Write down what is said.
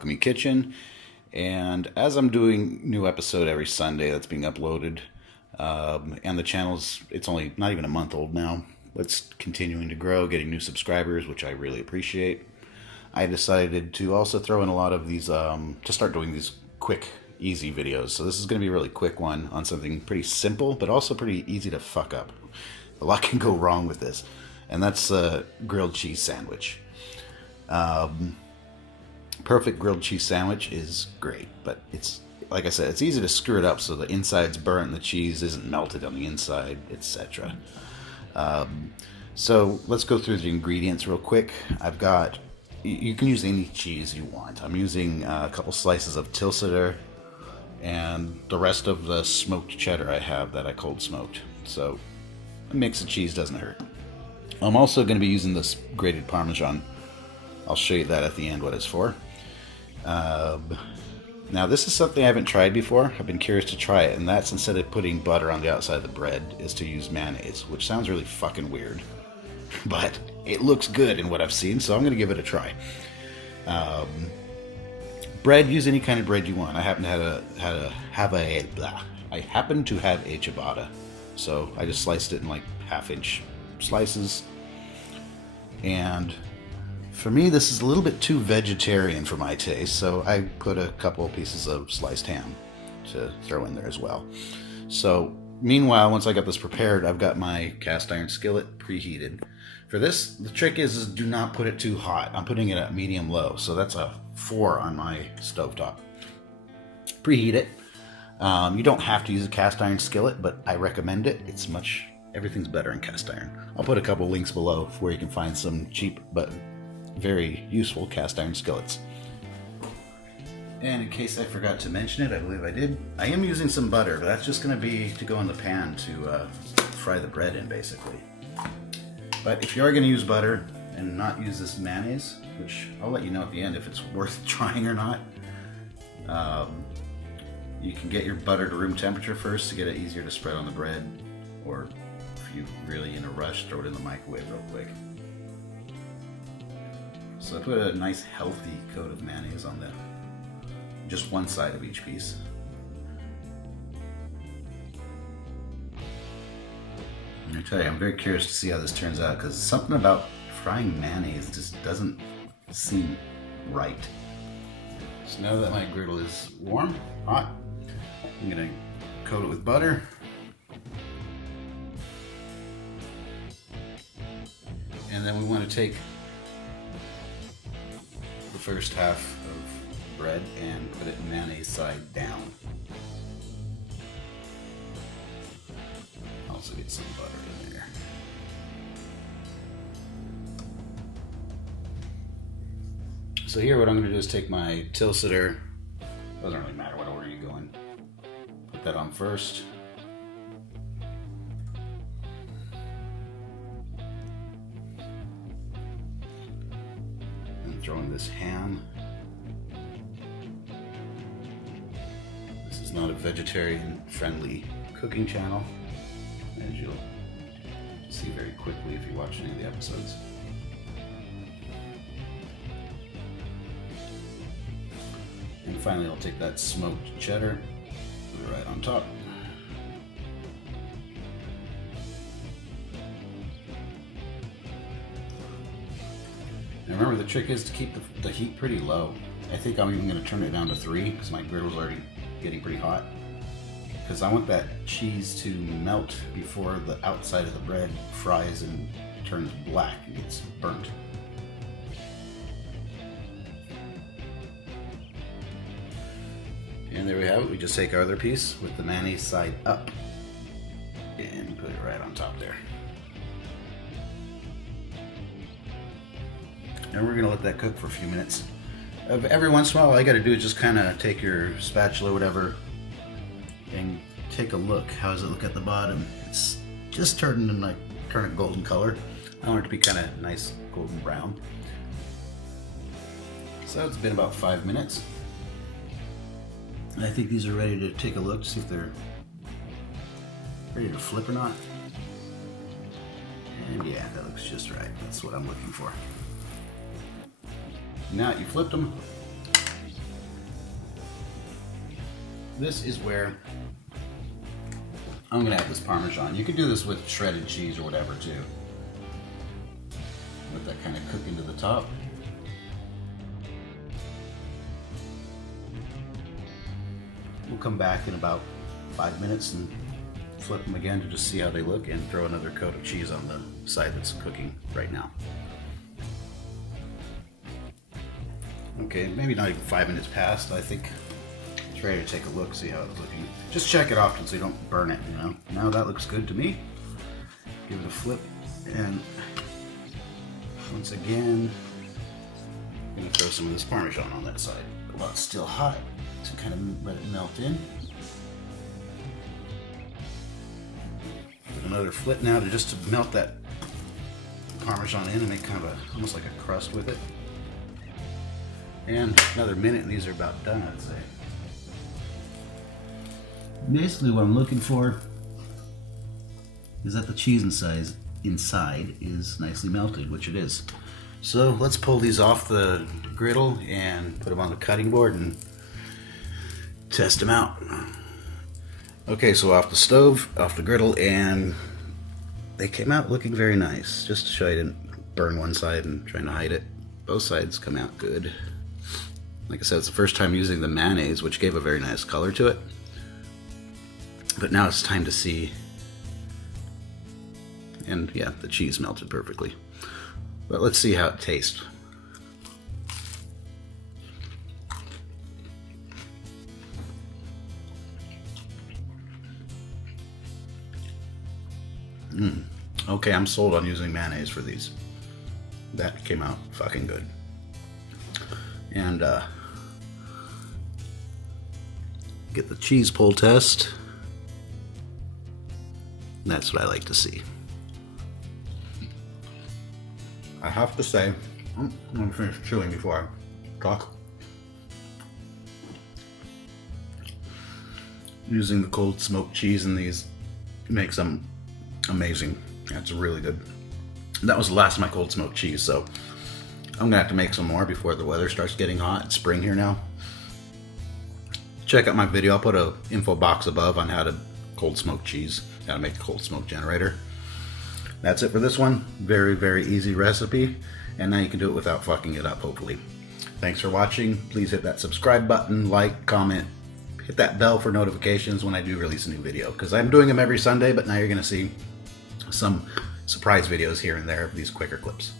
Alchemy Kitchen, and as I'm doing new episode every Sunday that's being uploaded, and the channel's, it's only not even a month old now, it's continuing to grow, getting new subscribers, which I really appreciate. I decided to also throw in a lot of these, to start doing these quick, easy videos. So this is going to be a really quick one on something pretty simple, but also pretty easy to fuck up. A lot can go wrong with this, and that's a grilled cheese sandwich. Perfect grilled cheese sandwich is great, but it's, like I said, it's easy to screw it up so the inside's burnt and the cheese isn't melted on the inside, etc. So let's go through the ingredients real quick. I've got, you can use any cheese you want. I'm using a couple slices of Tilsiter and the rest of the smoked cheddar I have that I cold smoked. So a mix of cheese doesn't hurt. I'm also going to be using this grated Parmesan. I'll show you that at the end what it's for. Now this is something I haven't tried before. I've been curious to try it, and that's, instead of putting butter on the outside of the bread, is to use mayonnaise, which sounds really fucking weird. But it looks good in what I've seen, so I'm going to give it a try. Bread, use any kind of bread you want. I happen to have a ciabatta, so I just sliced it in like half-inch slices. And for me, this is a little bit too vegetarian for my taste, so I put a couple pieces of sliced ham to throw in there as well. So meanwhile, once I got this prepared, I've got my cast iron skillet preheated. For this, the trick is do not put it too hot. I'm putting it at medium-low, so that's a 4 on my stovetop. Preheat it. You don't have to use a cast iron skillet, but I recommend it. Everything's better in cast iron. I'll put a couple links below where you can find some cheap but very useful cast iron skillets. And in case I forgot to mention it, I believe I did, I am using some butter, but that's just going to be to go in the pan to fry the bread in, basically. But if you are going to use butter and not use this mayonnaise, which I'll let you know at the end if it's worth trying or not, you can get your butter to room temperature first to get it easier to spread on the bread, or if you're really in a rush, throw it in the microwave real quick. So I put a nice healthy coat of mayonnaise on just one side of each piece. And I tell you, I'm very curious to see how this turns out, because something about frying mayonnaise just doesn't seem right. So now that my griddle is warm, hot, I'm going to coat it with butter. And then we want to take the first half of bread and put it mayonnaise side down. Also get some butter in there. So here what I'm going to do is take my Tilsiter, doesn't really matter what order you go in, put that on first. And throw in this ham. This is not a vegetarian friendly cooking channel, as you'll see very quickly if you watch any of the episodes. And finally, I'll take that smoked cheddar, put it right on top. Now remember, the trick is to keep the heat pretty low. I think I'm even going to turn it down to 3 because my griddle's already getting pretty hot. Because I want that cheese to melt before the outside of the bread fries and turns black and gets burnt. And there we have it. We just take our other piece with the mayonnaise side up and put it right on top there. And we're going to let that cook for a few minutes. Every once in a while, all you got to do is just kind of take your spatula or whatever and take a look. How does it look at the bottom? It's just turning a golden color. I want it to be kind of nice golden brown. So it's been about 5 minutes. And I think these are ready to take a look to see if they're ready to flip or not. And yeah, that looks just right. That's what I'm looking for. Now that you flipped them, this is where I'm gonna add this Parmesan. You could do this with shredded cheese or whatever too. Let that kind of cook into the top. We'll come back in about 5 minutes and flip them again to just see how they look and throw another coat of cheese on the side that's cooking right now. Okay, maybe not even 5 minutes past. I think it's ready to take a look, see how it's looking. Just check it often so you don't burn it, you know. Now that looks good to me. Give it a flip, and once again, I'm gonna throw some of this Parmesan on that side while it's still hot to kind of let it melt in. Put another flip now to melt that Parmesan in and make kind of almost like a crust with it. And another minute and these are about done, I'd say. Basically what I'm looking for is that the cheese inside is nicely melted, which it is. So let's pull these off the griddle and put them on the cutting board and test them out. Okay, so off the stove, off the griddle, and they came out looking very nice. Just to show you, I didn't burn one side and trying to hide it. Both sides come out good. Like I said, it's the first time using the mayonnaise, which gave a very nice color to it. But now it's time to see. And yeah, the cheese melted perfectly. But let's see how it tastes. Okay, I'm sold on using mayonnaise for these. That came out fucking good. And get the cheese pull test. That's what I like to see. I have to say, I'm gonna finish chewing before I talk. Using the cold smoked cheese in these makes them amazing. That's really good. That was the last of my cold smoked cheese, so I'm gonna have to make some more before the weather starts getting hot. It's spring here now. Check out my video. I'll put an info box above on how to cold smoke cheese, how to make the cold smoke generator. That's it for this one. Very, very easy recipe. And now you can do it without fucking it up, hopefully. Thanks for watching. Please hit that subscribe button, like, comment, hit that bell for notifications when I do release a new video, because I'm doing them every Sunday, but now you're gonna see some surprise videos here and there of these quicker clips.